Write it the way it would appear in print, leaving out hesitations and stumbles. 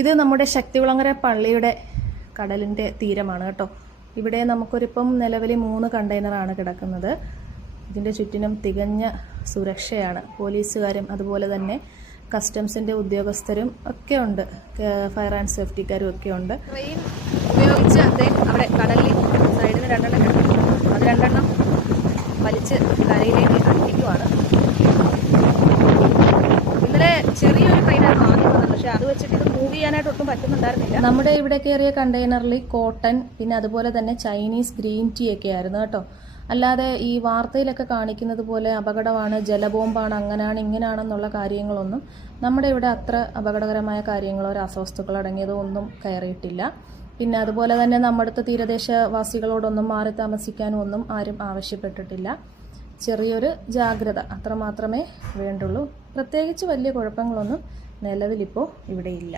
ഇത് നമ്മുടെ ശക്തികുളങ്ങര പള്ളിയുടെ കടലിൻ്റെ തീരമാണ് കേട്ടോ. ഇവിടെ നമുക്കൊരിപ്പം നിലവിൽ 3 കണ്ടെയ്നറാണ് കിടക്കുന്നത്. ഇതിൻ്റെ ചുറ്റിനും തികഞ്ഞ സുരക്ഷയാണ്. പോലീസുകാരും അതുപോലെ തന്നെ കസ്റ്റംസിൻ്റെ ഉദ്യോഗസ്ഥരും ഒക്കെ ഉണ്ട്, ഫയർ ആൻഡ് സേഫ്റ്റിക്കാരും ഒക്കെ ഉണ്ട്. ട്രെയിൻ ഉപയോഗിച്ച് അവിടെ കടലിൽ സൈഡിന് 2 എണ്ണം കിടക്കുന്നു. അത് 2 എണ്ണം വലിച്ച് കരയിലേക്ക് അടുപ്പിക്കുവാണ്. ഇന്നലെ ചെറിയൊരു ട്രെയിനായിരുന്നു ആദ്യം വന്നത്, പക്ഷെ അത് വെച്ചിട്ട് ഇത് മൂവ് ചെയ്യാനായിട്ട് ഒട്ടും പറ്റുന്നുണ്ടായിരുന്നില്ല. നമ്മുടെ ഇവിടെ കയറിയ കണ്ടെയ്നറിൽ കോട്ടൺ, പിന്നെ അതുപോലെ തന്നെ ചൈനീസ് ഗ്രീൻ ടീ ഒക്കെ ആയിരുന്നു കേട്ടോ. അല്ലാതെ ഈ വാർത്തയിലൊക്കെ കാണിക്കുന്നത് പോലെ അപകടമാണ്, ജലബോംബാണ്, അങ്ങനെയാണ് ഇങ്ങനെയാണെന്നുള്ള കാര്യങ്ങളൊന്നും നമ്മുടെ ഇവിടെ അത്ര അപകടകരമായ കാര്യങ്ങളോ രാസവസ്തുക്കളോ അടങ്ങിയതോ ഒന്നും കയറിയിട്ടില്ല. പിന്നെ അതുപോലെ തന്നെ നമ്മുടെ അടുത്ത തീരദേശവാസികളോടൊന്നും മാറി താമസിക്കാനും ഒന്നും ആരും ആവശ്യപ്പെട്ടിട്ടില്ല. ചെറിയൊരു ജാഗ്രത അത്ര മാത്രമേ വേണ്ടുള്ളൂ. പ്രത്യേകിച്ച് വലിയ കുഴപ്പങ്ങളൊന്നും നിലവിലിപ്പോൾ ഇവിടെയില്ല.